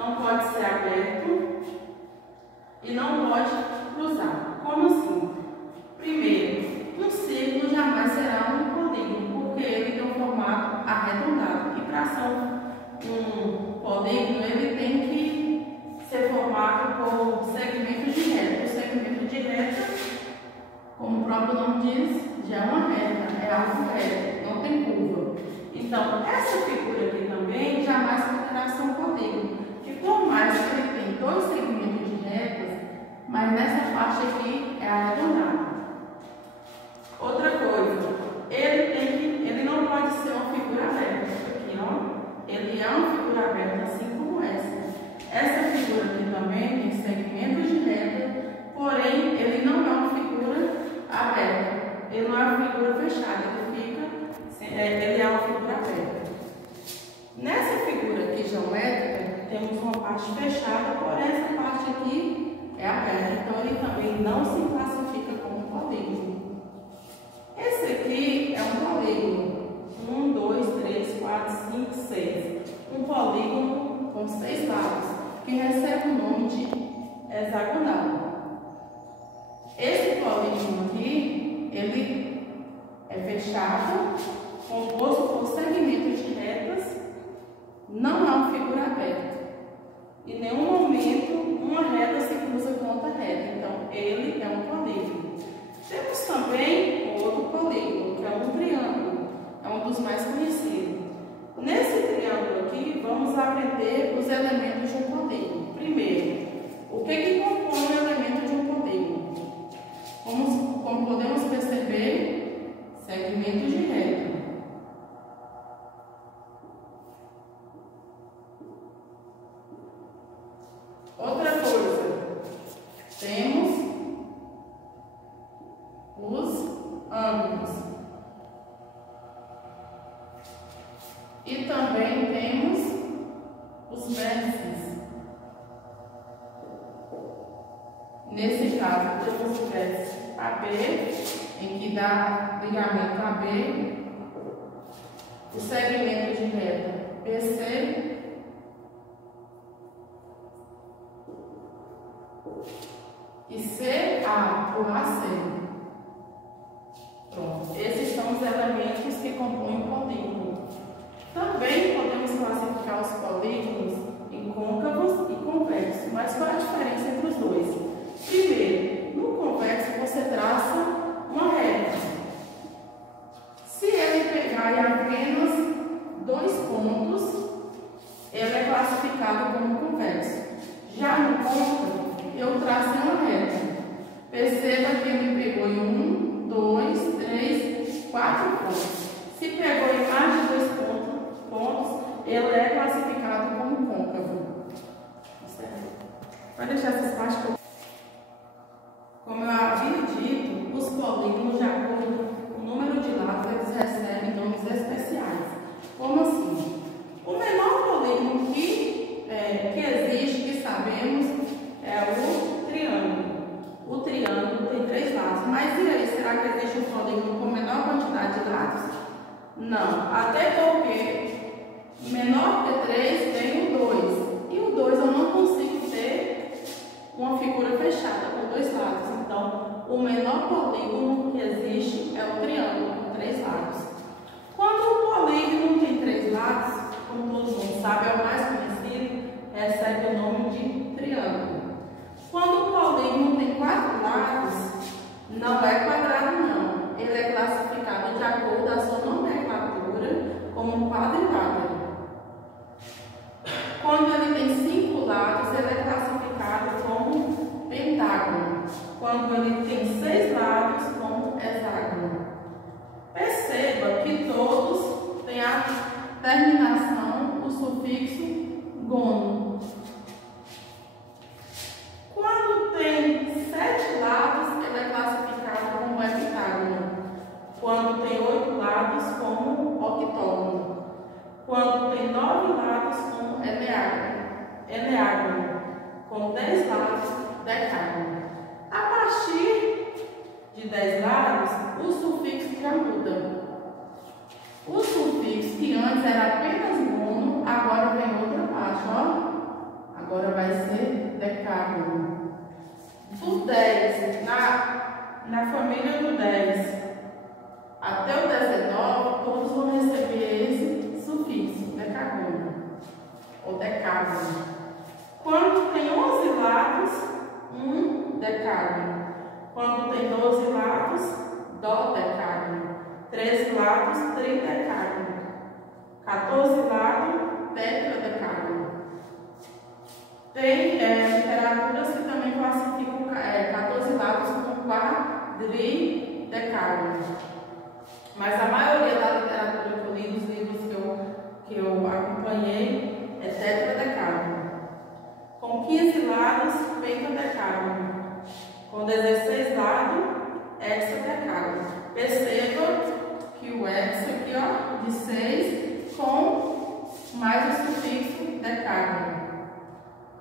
não pode ser aberto e não pode cruzar. Como assim? Primeiro, um círculo jamais será um polígono, porque ele tem um formato arredondado. E para ser um polígono, ele tem que ser formado por segmentos de reta. O segmento de reta, como o próprio nome diz, já é uma reta, é algo reto, não tem curva. Então, essa figura aqui também jamais poderá ser um polígono. E por mais que ele tenha dois segmentos de retas, mas nessa parte aqui é arredondado. Outra coisa, ele não pode ser uma figura aberta. Aqui, ó, ele é uma figura aberta, assim como essa. Essa figura aqui também tem segmentos de reta, porém ele não é uma figura aberta. Ele não é uma figura fechada, ele é uma figura aberta. Nessa figura aqui geométrica, temos uma parte fechada, porém essa parte aqui é aberta. Então ele também não se classifica como polígono. Esse aqui é um polígono. 1, 2, 3, 4, 5, 6. Um polígono com 6 lados, que recebe o nome de hexagonal. Esse polígono aqui, ele é fechado, composto por segmentos de retas, não é uma figura aberta. Em nenhum momento uma reta se cruza com outra reta, então ele é um polígono. Temos também outro polígono, que é um triângulo, é um dos mais conhecidos. Nesse triângulo aqui, vamos aprender os elementos de um polígono. Primeiro, o que compõe o elemento de um polígono? Como podemos perceber, segmentos de reta. Outra coisa, temos os ângulos. E também temos os vértices. Nesse caso, temos o vértice AB, em que dá ligamento AB, o segmento de reta BC, e CA, ou AC. Pronto, esses são os elementos que compõem o polígono. Também podemos classificar os polígonos em côncavos e convexos, mas qual é a diferença entre os dois? Primeiro, no convexo você traça uma reta. Se ele pegar apenas 2 pontos, ele é classificado como convexo. Já no côncavo, eu traço uma reta. Perceba que ele pegou em 1, 2, 3, 4 pontos. Se pegou em mais de 2 pontos, ele é classificado como côncavo. Vai deixar essas partes. Como eu havia dito, os polígonos, de acordo com o número de lados, eles recebem nomes especiais. Como assim? O menor polígono que existe, que sabemos, é o triângulo. O triângulo tem 3 lados. Mas e aí, será que existe um polígono com menor quantidade de lados? Não. Até porque menor que 3 tem o 2. E o 2 eu não consigo ter uma figura fechada com 2 lados. Então, o menor polígono que existe é o triângulo com 3 lados. Quando o polígono tem 3 lados, como todo mundo sabe, é o mais conhecido, recebe o nome de triângulo. Quando o polígono tem 4 lados, não é quadrado não. Ele é classificado de acordo com a sua nomenclatura como quadrilátero. Quando ele tem 5 lados, ele é classificado como pentágono. Quando ele tem 6 lados, como hexágono. Perceba que todos têm a terminação, o sufixo gono. Quando tem 7 lados, ele é classificado como heptágono. Quando tem 8 lados, como octógono. Quando tem 9 lados, como eneágono. Com 10 lados, decágono. A partir de 10 lados, o sufixo já muda. O sufixo que antes era apenas mono, agora vem outra parte, ó. decágono. Quando tem 11 lados, um decágono. Quando tem 12 lados, dodecágono. 13 lados, tridecágono. 14 lados, tetradecágono. Tem literaturas que também classificam 14 lados como quadridecágono. Mas a maioria da literatura que eu li, dos livros que eu acompanhei, é tetradecágono. Com 15 lados, pentadecágono. Com 16 lados, hexadecágono. Perceba que o hexa aqui, ó, de 6 com mais o sufixo decágono.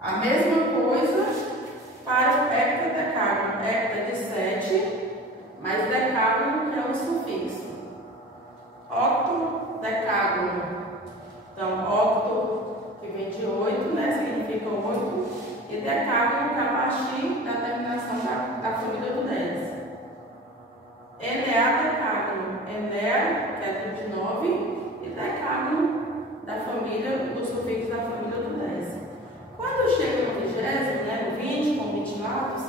A mesma coisa para o heptadecágono. Hepta de 7, mais decágono que é o sufixo. Octodecágono. Então, octo, que vem de 8, né? Significa 8. E decágono, que é a partir da terminação da família do 10. Eneadecágono. Enea, que é de 9. E decágono, da família, do sufixo da família do 10. Quando chega no 20º, né, no 20, com 20 lados,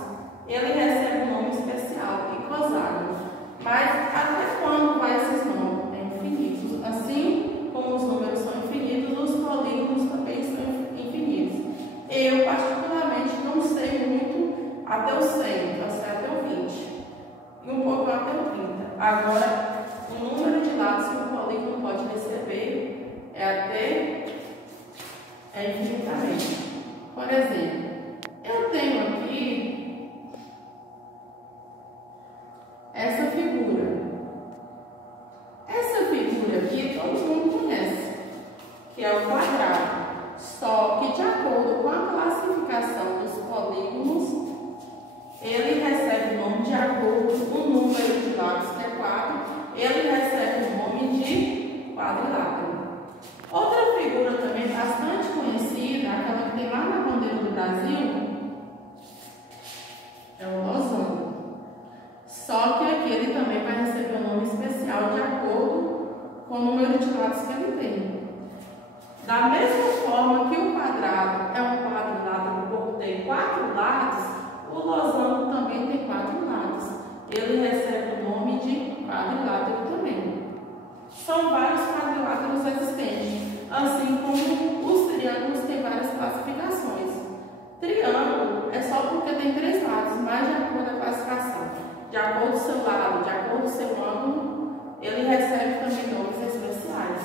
ele recebe um nome especial, icoságono. Mas até quando vai esses nomes? Infinitos. Assim como os números são infinitos, os polígonos também são infinitos. Eu, particularmente, não sei muito até o 100, eu sei até o 20. E um pouco até o 30. Agora, o número de lados que o polígono pode receber é infinitamente. Por exemplo, eu tenho aqui essa figura. Essa figura aqui todo mundo conhece, que é o quadrado. Só que, de acordo com a classificação dos polígonos, ele recebe o nome de acordo com o número de lados, que é 4, ele recebe o nome de quadrilátero. Outra figura também bastante conhecida, aquela que tem lá na bandeira do Brasil, é o losango. Só que aqui ele também vai receber um nome especial de acordo com o número de lados que ele tem. Da mesma forma que o quadrado é um quadrilátero porque tem 4 lados, o losango também tem 4 lados. Ele recebe o nome de quadrilátero também. São vários quadriláteros existentes, assim como os triângulos têm várias classificações. Triângulo é só porque tem 3 lados, mas de acordo com a classificação, de acordo com o seu lado, de acordo com o seu ângulo, ele recebe também nomes especiais.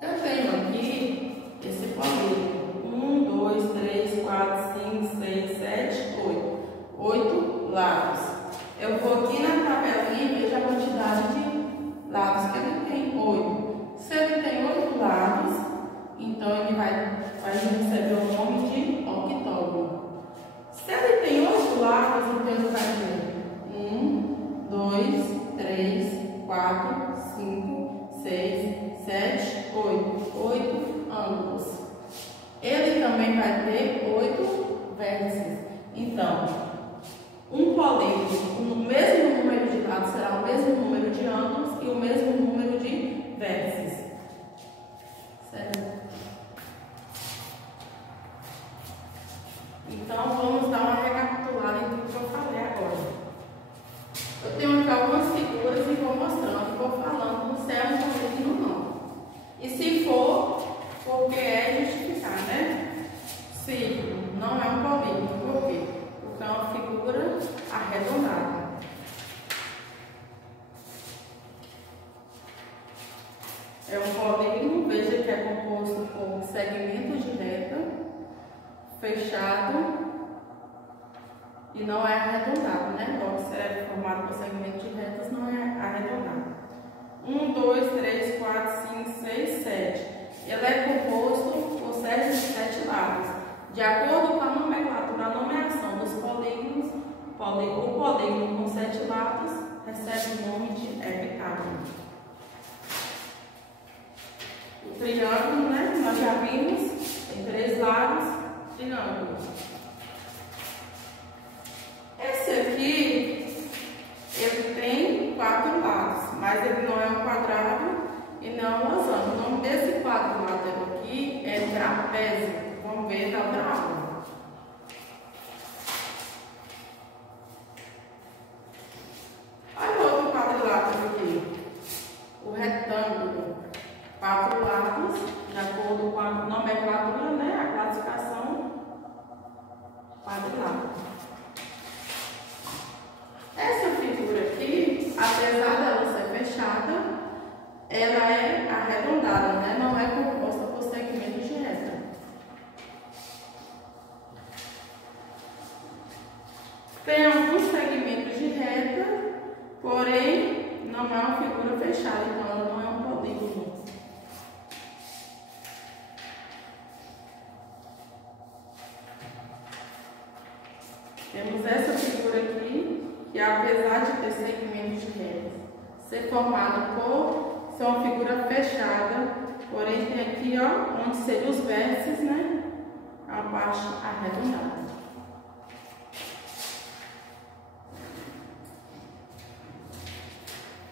Eu tenho aqui esse polígono: 1, 2, 3, 4, 5, 6, 7, 8. 8 lados. Eu vou aqui na tabelinha e vejo a quantidade de lados que ele tem: 8. Se ele tem 8 lados, então ele vai receber o nome de octógono. Se ele tem 8 lados, então ele vai ter 1, 2, 3, 4, 5, 6, 7, 8. 8 ângulos. Ele também vai ter 8 vértices. Então, um polígono, o mesmo número de lados será o mesmo número de ângulos e o mesmo número de vértices. Certo? Então, vamos dar uma recapitulada em tudo que eu falei agora. Eu tenho aqui algumas figuras e vou mostrando, vou falando se é um polígono ou não. E se for, porque é justificar, né? Círculo não é um polígono. Por quê? Porque é uma figura arredondada. É um polígono, veja que é composto por segmentos de reta, fechado e não é arredondado, né? Igual se é formado por segmentos de retas, não é arredondado. 1, 2, 3, 4, 5, 6, 7. Ele é composto por 7 lados. De acordo com a nomenclatura, a nomeação dos polígonos, o polígono com 7 lados recebe o nome de heptágono. O triângulo, né? Nós já vimos, tem 3 lados, triângulo. Esse aqui, ele tem 4 lados. trapézio. Vamos ver na outra aula. Olha o outro quadrilátero aqui. O retângulo. 4 lados, de acordo com a nomenclatura, né? A classificação quadrilátero. Essa figura aqui, apesar dela ser fechada, ela é arredondada, né? Não é composta por segmentos de reta. Tem alguns segmentos de reta, porém não é uma figura fechada, então ela não é um polígono. Temos essa figura aqui, que apesar de ter segmentos de reta, ser formada por ser uma figura fechada, porém tem aqui, ó, onde seriam os vértices, né? A parte arredondada.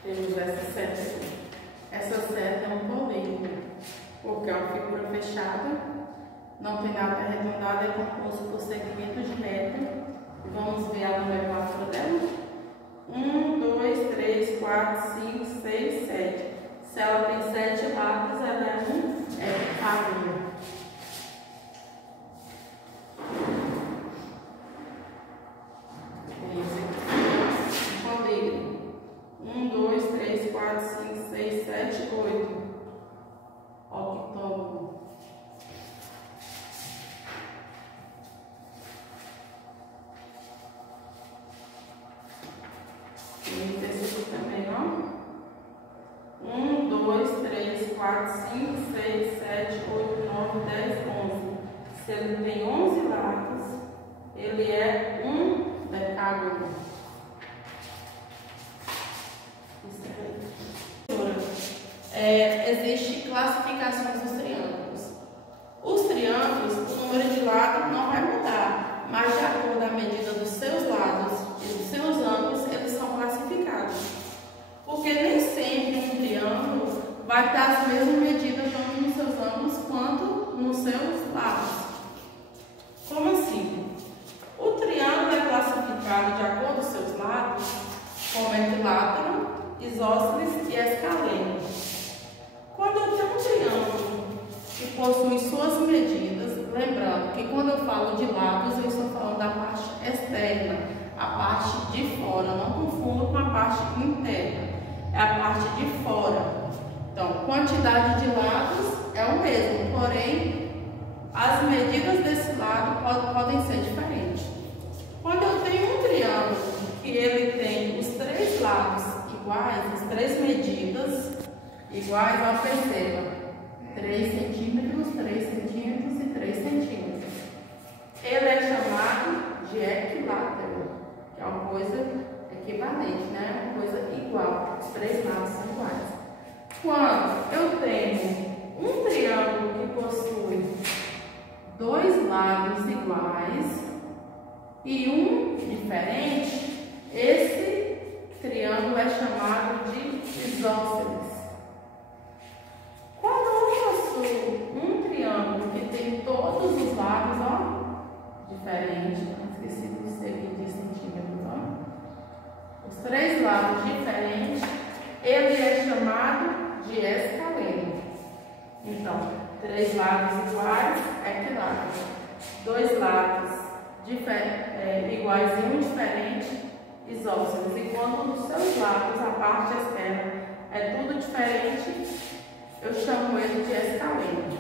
Temos essa seta aqui. Essa seta é um polígono, porque é uma figura fechada, não tem nada arredondado, é composto por segmentos de reta. Vamos ver a nomenclatura dela. 1, 2, 3, 4, 5, 6, 7. Se ela tem 7 lados, ela é um heptágono. Um polígono. 1, 2, 3, 4, 5, 6, 7, 8. Octógono. Temos esse aqui também, ó. 1, 2, 3, 4, 5, 6, 7, 8, 9, 10, 11. Se ele tem 11 lados, ele é um decágono. Existem classificações dos triângulos. Os triângulos, o número de lados não vai mudar, mas de acordo com a medida dos seus lados e dos seus ângulos, eles são classificados. Porque nem sempre um triângulo vai ter as mesmas medidas tanto nos seus ângulos quanto nos seus lados. Como assim? O triângulo é classificado de acordo com seus lados como equilátero, isósceles e escaleno. Quando eu tenho um triângulo que possui suas medidas, lembrando que quando eu falo de lados, eu estou falando da parte externa, a parte de fora, não confundo com a parte interna, é a parte de fora. Então, quantidade de lados é o mesmo, porém, as medidas desse lado podem ser diferentes. Quando eu tenho um triângulo que ele tem os 3 lados iguais, as 3 medidas iguais, ó, perceba, 3 centímetros, 3 centímetros e 3 centímetros. Ele é chamado de equilátero, que é uma coisa equivalente, né? Uma coisa igual, os 3 lados são iguais. Quando eu tenho um triângulo que possui 2 lados iguais e um diferente, esse triângulo é chamado de isósceles. Quando eu possuo um triângulo que tem todos os lados, ó, diferentes, esqueci de ser de centímetros, ó, os 3 lados diferentes, ele é chamado de escaleno. Então, 3 lados iguais, equilátero. 2 lados iguais e um diferente, isósceles. E quando nos seus lados, a parte externa, é tudo diferente, eu chamo ele de escaleno.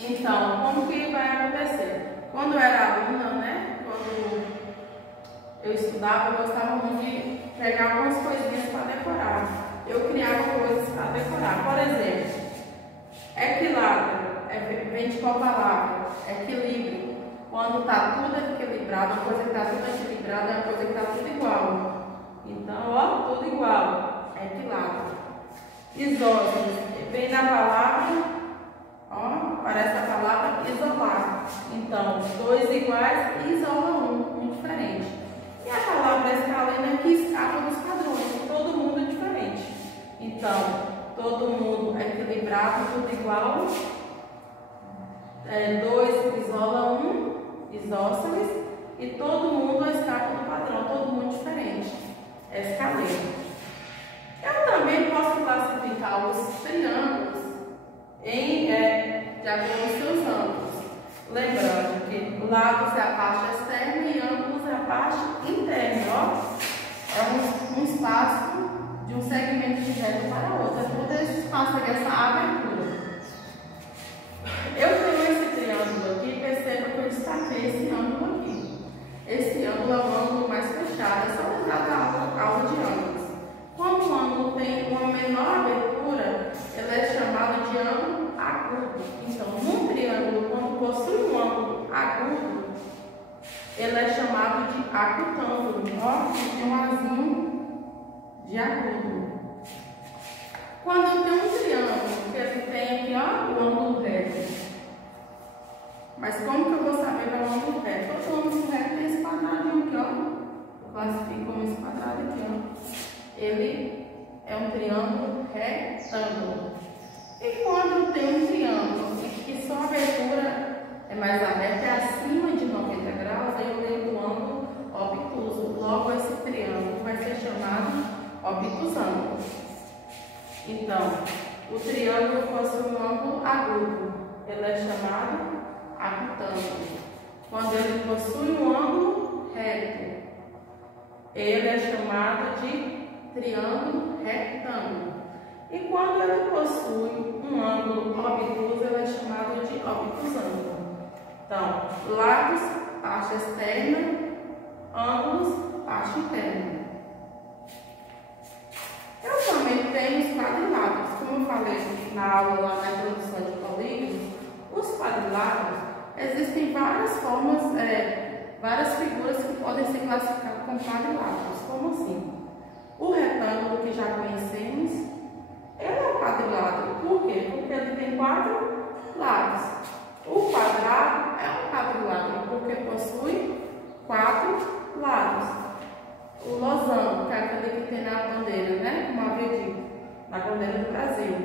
Então, como que vai acontecer? Quando eu era aluna, né? Quando eu estudava, eu gostava muito de pegar algumas coisinhas para decorar. Eu criava coisas para decorar. Por exemplo, equilátero, vem de qual palavra? Equilíbrio. Quando está tudo equilibrado, uma coisa que está tudo equilibrada é uma coisa que está tudo igual. Então, ó, tudo igual. Equilátero. Isósceles, vem da palavra, ó, parece a palavra isolar. Então, 2 iguais isola um diferente. E a palavra escaleno é que escapa dos padrões, todo mundo é diferente. Então, todo mundo é equilibrado, tudo igual, 2 isola 1, isósceles, e todo mundo escapa do padrão, todo mundo diferente. Escaleno. Eu também posso classificar os triângulos de acordo com seus ângulos. Lembrando que lados é a parte externa e ângulos é a parte interna. Ó. É um espaço de um segmento de reto para outro. É todo esse espaço aqui, essa abertura. Eu tenho esse triângulo aqui, perceba que eu destaquei esse ângulo aqui. Esse ângulo é um ângulo mais fechado, é só lembrar da aula de ângulos. Quando o ângulo tem uma menor abertura, ele é chamado de ângulo agudo. Então, num triângulo, quando possui um ângulo agudo, ele é chamado de acutângulo. Ó, tem um azinho de agudo. Quando eu tenho um triângulo, que ele tem aqui, ó, o ângulo reto. Mas como que eu vou saber qual é o ângulo reto? Todo ângulo reto tem esse quadradinho aqui, ó. Eu classifico como esse quadrado aqui, ó. Ele é um triângulo retângulo. E quando eu tenho um triângulo que só a abertura é mais aberta, é acima de 90 graus, aí eu tenho o ângulo obtuso. Logo, esse triângulo vai ser chamado obtusângulo. Então, o triângulo possui um ângulo agudo. Ele é chamado acutângulo. Quando ele possui um ângulo reto, ele é chamado de triângulo retângulo. E quando ele possui um ângulo obtuso, ele é chamado de obtusângulo. Então, lados, parte externa, ângulos, parte interna. Eu também tenho os quadriláteros. Como eu falei na aula lá na introdução de polígonos, os quadriláteros, existem várias formas, várias figuras que podem ser classificadas como quadriláteros. Como assim? O retângulo que já conhecemos, ele é um quadrilátero. Por quê? Porque ele tem 4 lados. O quadrado é um quadrilátero porque possui 4 lados. O losango, que é aquele que tem na bandeira, né? Como havia dito, na bandeira do Brasil.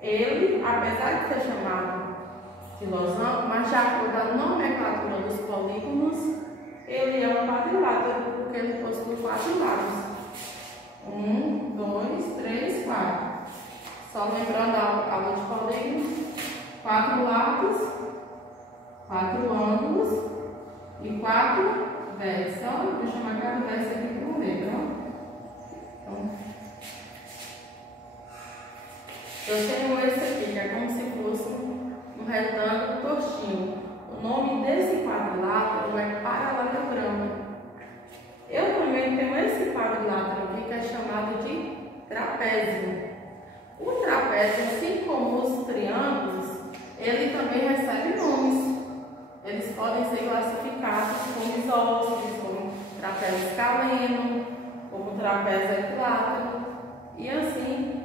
Ele, apesar de ser chamado de losango, mas de acordo com a nomenclatura dos polígonos, ele é um quadrilátero porque ele possui 4 lados. 1, 2, 3, 4. Só lembrando a aula de polígonos, 4 lados, 4 ângulos e 4 vértices. Vou chamar cada vértice aqui por letra. Então, eu tenho esse aqui, que é como se fosse um retângulo tortinho. O nome desse quadrilátero é paralelogramo. Eu também tenho esse quadrilátero aqui, que é chamado de trapézio. O trapézio, assim como os triângulos, ele também recebe nomes. Eles podem ser classificados como isósceles, como trapézio escaleno, como trapézio equilátero, e assim